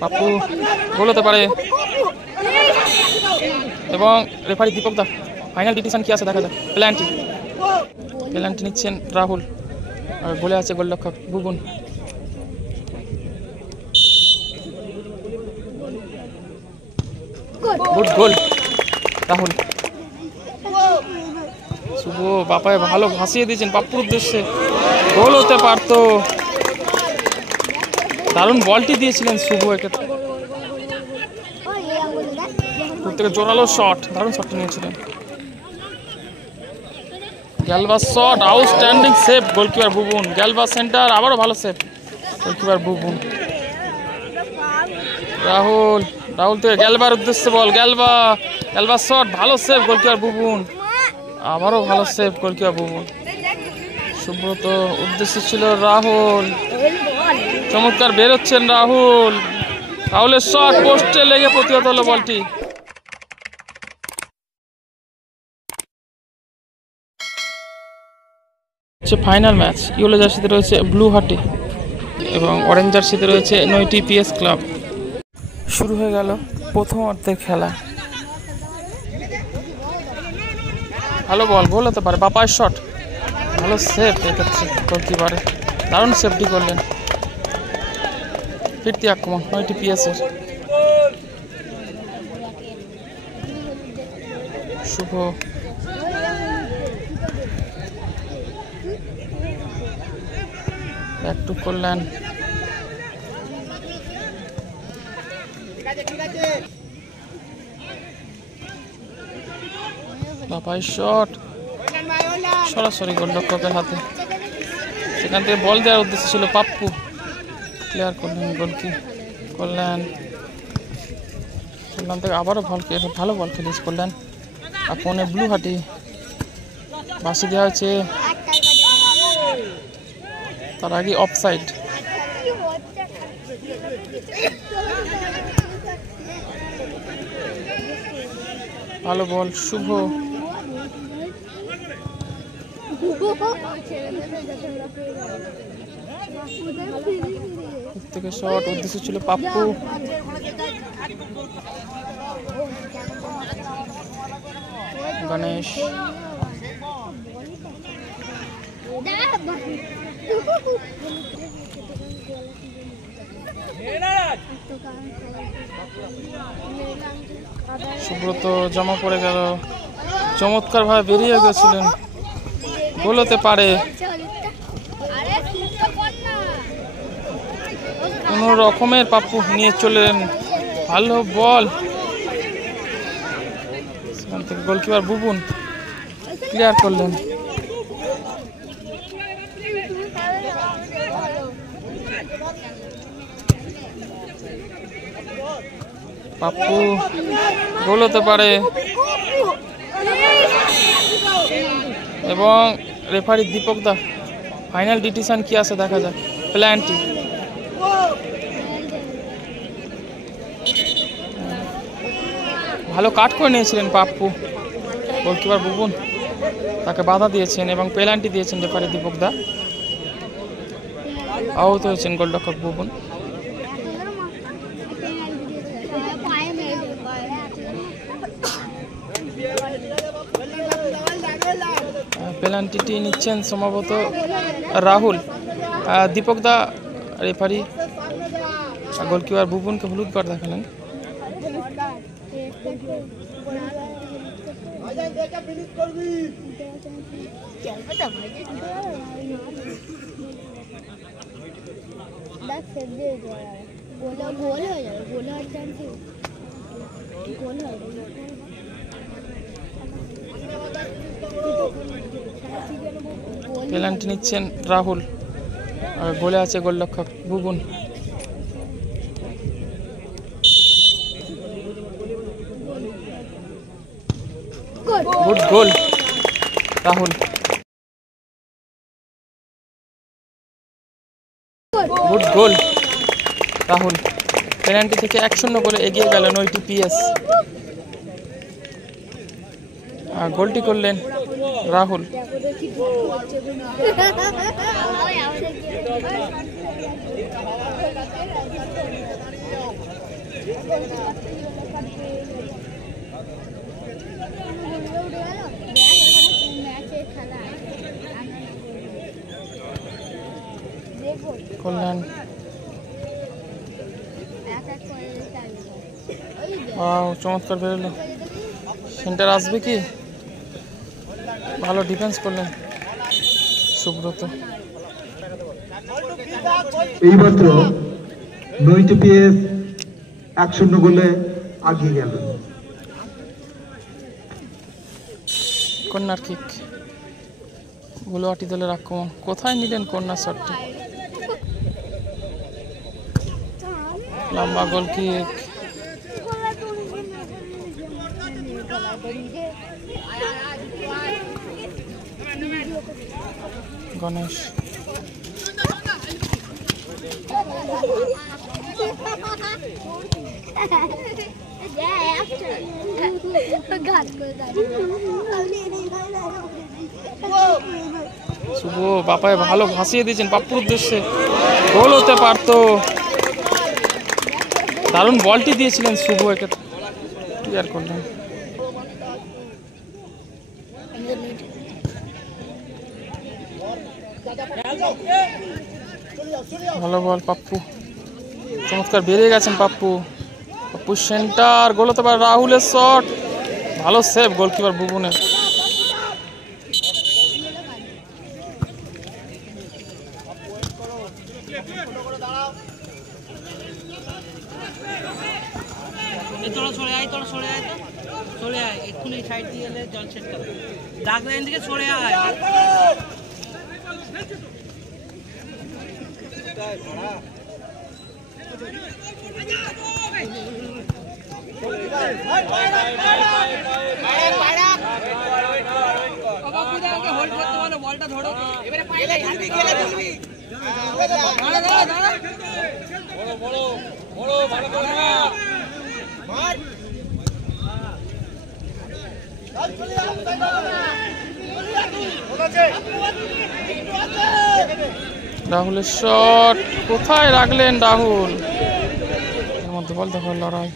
পাপ্পু গোল হতে পারে এবং রেফারি দীপক দা ফাইনাল ডিসিশন কি আছে দেখা যাক। পেনাল্টি নিচ্ছেন রাহুল আর গোলে আছে গোলরক্ষক বুবুন। Good goal Rahul. শুভ বাপায় ভালো ভাসিয়ে দিয়েছেন পাপ্পুর উদ্দেশ্যে, গোল হতে পারতো। দারুণ বলটি দিয়েছিলেন শুভ, এক্ষেত্রে প্রত্যেকে জোরালো শট, দারুণ শটটি নিয়েছিলেন। গ্যালভাস shot, outstanding save goalkeeper Bubun. গ্যালভাস সেন্টার, আবারও ভালো সেভ গোলকিপার বুবুন। রাহুল থেকে গ্যালভার উদ্দেশ্যে বল, গ্যালভাস শট, ভালো সেভ গোলকিপার বুবুন। আবারও ভালো সেভ গোলকিপার বুবুন। সুব্রত উদ্দেশ্যে ছিল রাহুল, চমৎকার বেরোচ্ছেন রাহুলের শট পোস্টে লেগে প্রতিহত হলো বলটি। ফাইনাল ম্যাচ, ইয়েলো জার্সিতে রয়েছে ব্লু হার্টি এবং অরেঞ্জ জার্সিতে রয়েছে নৈটি পিএস ক্লাব। শুরু হয়ে গেল প্রথম অর্ধের খেলা। ভালো বল, গোল হতে পারে। বাপায়ের শট, ভালো সেভ এক্ষেত্রে গোলকিপারে, দারুণ সেভটি করলেন। ফিরতি আক্রমণ নৈটি পিএস এর। শুভ ব্যাকটু করলেন, বাপায়ের শট সরাসরি গোলরক্ষকের হাতে। সেখান থেকে বল দেওয়ার উদ্দেশ্য ছিল পাপ্পু, ক্লিয়ার করলেন, গোলকি করলেন। সেখান থেকে আবারও ভালো বল ফিনিশ করলেন। আপনে ব্লু হাটি বাসি দেওয়া হয়েছে, তার আগে অফসাইড। ভালো বল শুভ, থেকে শট, উদ্দেশ্য ছিল পাপ্পু। গণেশ সুব্রত জমা পড়ে গেল, চমৎকার ভাবে বেরিয়ে গেছিলেন, গোল হতে পারে। কোন রকমের পাপ্পু নিয়ে চলেন, ভালো বল। সেখান থেকে গোলকিপার বুবুন ক্লিয়ার করলেন। পাপ্পু গোল হতে পারে এবং রেফারি দীপক দা ফাইনাল ডিসিশন কি আছে দেখা যাক। পেনাল্টি, ভালো কাট করে নিয়েছিলেন পাপ্পু, গোলকিপার বুবুন তাকে বাধা দিয়েছেন এবং পেনাল্টি দিয়েছেন রেফারি দীপক দা। আহত হয়েছেন গোলরক্ষক বুবুন। পেনাল্টিটি নিচ্ছেন সম্ভবত রাহুল। দীপক দা রেফারি গোলকিপার বুবুনকে হলুদ কার্ড দেখালেন। পেনাল্টি নিচ্ছেন রাহুল আর গোলে আছে গোলরক্ষক Bubun. Good goal Rahul, good goal Rahul. Penalty থেকে 1-0 গোলে এগিয়ে গেল নৈটি পিএস। গোলটি করলেন রাহুল। করলেন চমৎকার বেরোলো। সেন্টার আসবে কি? ভালো ডিফেন্স করলেন সুব্রত। এইমাত্র নইটি পিএস 1-0 গোলে আগিয়ে গেল। কর্নার কিক, গুলোহাটি দলের আক্রমণ। কোথায় নিলেন কর্নার শটটি? লম্বা গোল কিক। গণেশ শুভ বাপায় ভালো ভাসিয়ে দিয়েছেন পাপ্পুর উদ্দেশ্যে, গোল হতে পারতো। দারুণ বলটি দিয়েছিলেন শুভ, একে ক্লিয়ার করলেন। ভালো বল পাপ্পু, চমৎকার বেরিয়ে গেছেন পাপ্পু। পাপ্পু সেন্টার, গোল হতে পারে। রাহুলের শট, ভালো সেভ গোলকিপার বুবনের। রাহুলের শট, কোথায় রাখলেন রাহুল? এর মধ্যে বল দেখো লড়াই।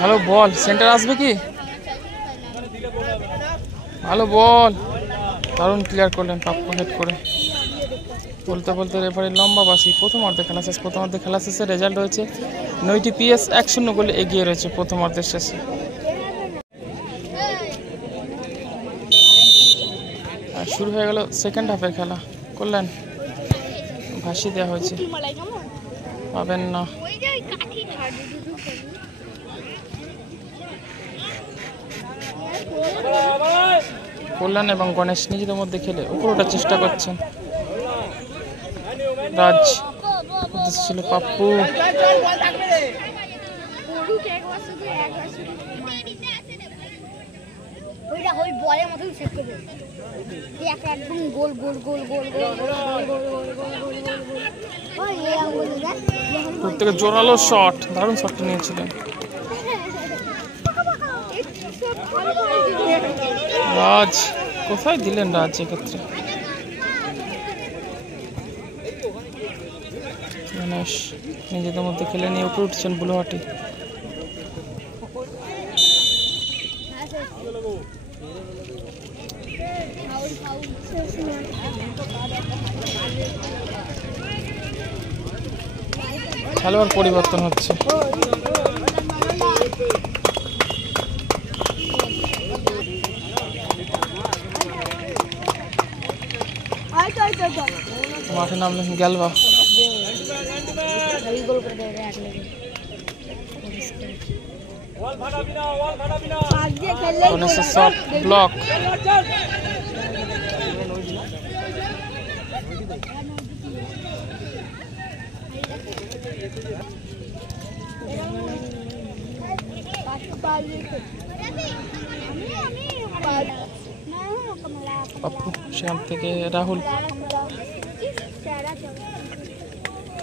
ভালো বল, সেন্টার আসবে কি? ভালো বল, দারুণ ক্লিয়ার করলেন পাপ্পু হেড করে। বলতে বলতে রেফারি লম্বা বাসি। প্রথমার্ধে খেলা শেষ। প্রথমার্ধে খেলা শেষে রেজাল্ট রয়েছে নইটি পিএস 1-0 গোলে এগিয়ে রয়েছে প্রথমার্ধের শেষে। আর শুরু হয়ে গেল সেকেন্ড হাফের খেলা। করলেন ভাসি দেওয়া হয়েছে, পাবেন না। কল্যাণ এবং গণেশ নিজেদের মধ্যে খেলে উপর ওঠার চেষ্টা করছেন। রাজ উদ্দেশ্য ছিল পাপ্পু। প্রত্যেকে জোরালো শট, দারুণ শটটা নিয়েছিলেন রাজ। কোথায় দিলেন রাজ এক্ষেত্রে? গণেশ নিজেদের মধ্যে খেলে নিয়ে উপরে উঠছেন বুলোহাটি। খেলোয়াড় পরিবর্তন হচ্ছে। মাঠে নামলেন গ্যালবা। Shot block. পাপ্পু সেখান থেকে রাহুল।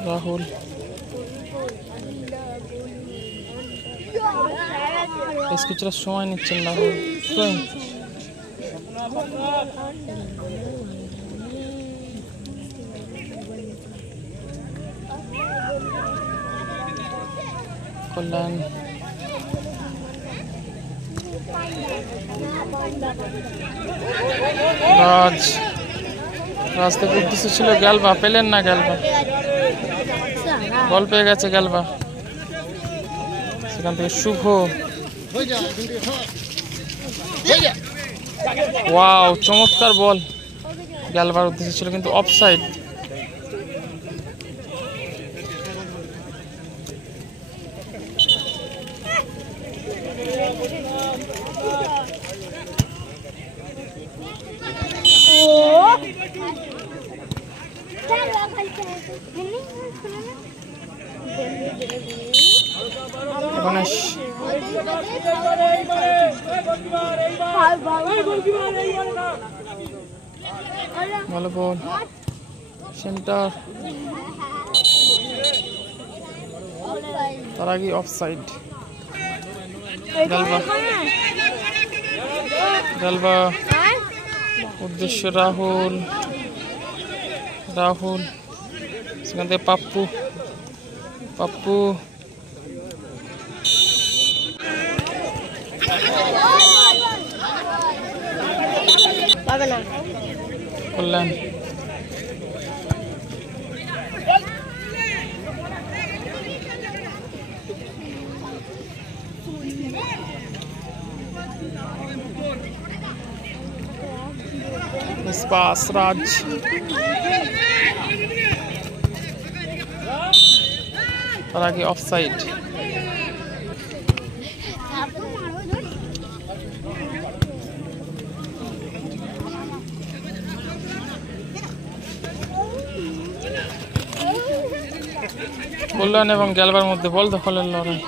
রাহুল বেশ কিছুটা সময় নিচ্ছেন রাহুল। কল্যাণ রাজ থেকে উদ্দেশ্য ছিল গ্যালবা, পেলেন না গ্যালবা, বল পেয়ে গেছে গ্যালবা। সেখান থেকে শুভ, ওয়াও চমৎকার বল, গ্যালবার উদ্দেশ্য ছিল কিন্তু অফসাইড। গণেশ ভালো বল, সেন্টার, তার আগে অফসাইড। গালবা উদ্দেশ্য রাহুল, সেখান থেকে পাপ্পু, কল্যাণ পাস, রাজ তার আগে অফসাইড। কল্যাণ এবং গ্যালবার মধ্যে বল দখলের লড়াই।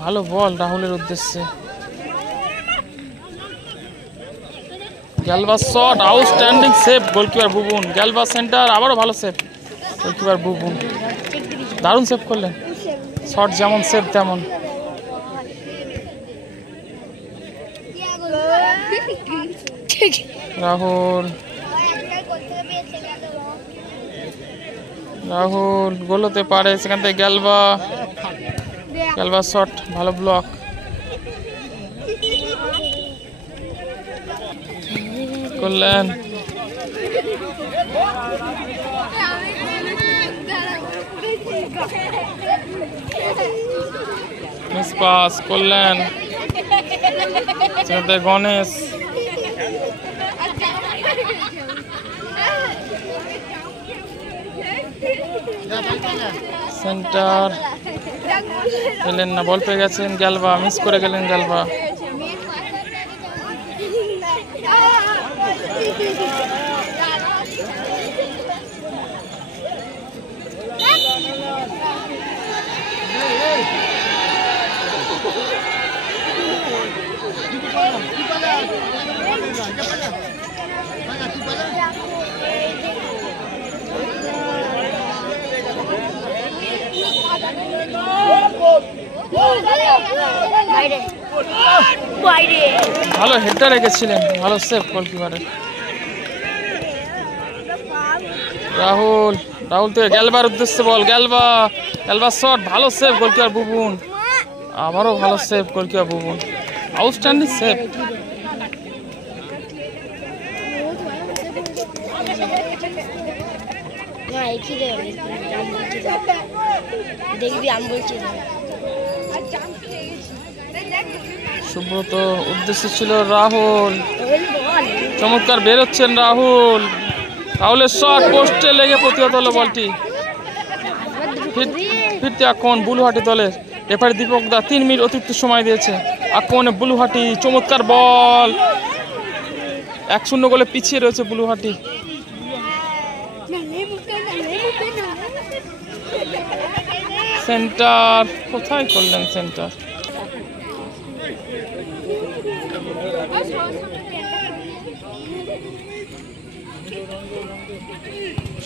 ভালো বল রাহুলের উদ্দেশ্যে, গ্যালবার shot, outstanding save goalkeeper Bubun. গ্যালবার সেন্টার, আবারও ভালো সেভ গোলকিপার বুবুন, দারুণ সেভ করলেন। শট যেমন সেভ তেমন। রাহুল গোল হতে পারে, সেখান থেকে গ্যালবার শট, ভালো ব্লক। কল্যাণ মিস পাস, কল্যাণ সেখান থেকে গণেশ, সেন্টার পেলেন না, বল পেয়ে গেছেন গ্যালবা, মিস করে গেলেন গ্যালবা। ভালো হেডটা রেখেছিলেন, ভালো সেভ গোলকিপারের। রাহুল থেকে গ্যালবার উদ্দেশ্যে বল, গ্যালবার শট, ভালো সেভ গোলকিপার বুবুন, আবারও ভালো save goalkeeper Bubun, outstanding save. Subrata উদ্দেশ্য ছিল রাহুল, চমৎকার বেরোচ্ছেন রাহুলের শট, পোস্টে লেগে প্রতিহত হলো বলটি। ফিরতে আক্রমণ বুলুহাটি দলের, রেফারি দীপক দা 3 মিনিট অতিরিক্ত সময় দিয়েছে। আক্রমণে বুলুহাটি, চমৎকার বল, 1-0 গোলে পিছিয়ে রয়েছে বুলুহাটি। সেন্টার কোথায় করলেন সেন্টার?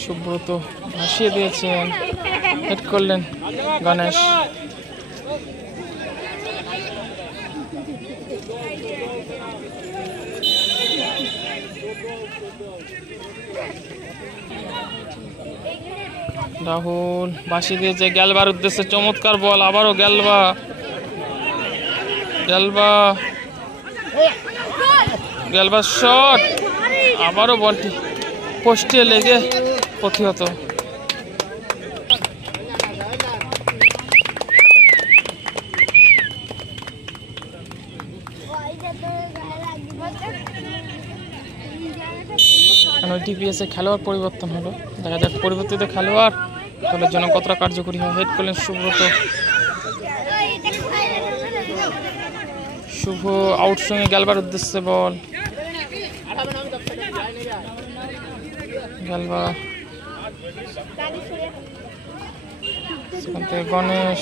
সুব্রত ভাসিয়ে দিয়েছেন, হেড করলেন গণেশ। রাহুল বাসি দিয়েছে গ্যালবার উদ্দেশ্যে, চমৎকার বল, আবারও গ্যালবা, গ্যালবা, গ্যালবার শট, আবারও বলটি পোস্টে লেগে প্রতিহত। টিপিএস এ খেলোয়াড় পরিবর্তন হলো, দেখা যাক পরিবর্তিত খেলোয়াড় দলের জন্য কতটা কার্যকরী হয়। হেড করলেন সুব্রত, শুভ আউট সঙ্গে গ্যালবার উদ্দেশ্যে বল, গ্যালবা, সেখান থেকে গণেশ,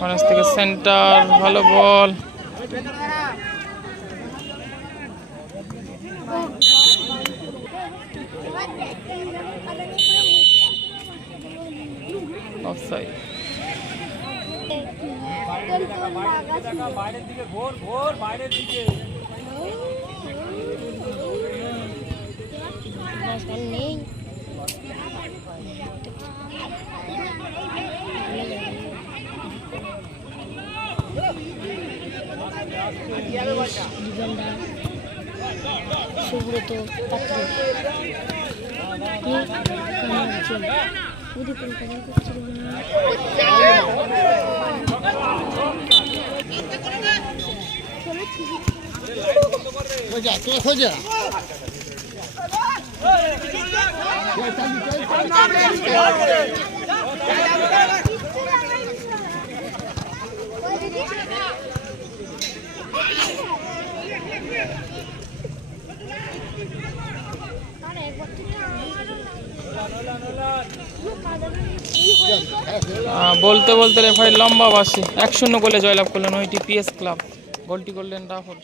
গণেশ থেকে সেন্টার, ভালো বল, অফসাইড। বাইরের দিকে ঘোর, ঘোর বাইরের দিকে। সুব্রত পাত্র খোঁজা বলতে বলতে রেফারি লম্বা বাসি 1-0 গোলে জয়লাভ করলেন ওই টিপিএস ক্লাব। গোলটি করলেন রাহুল।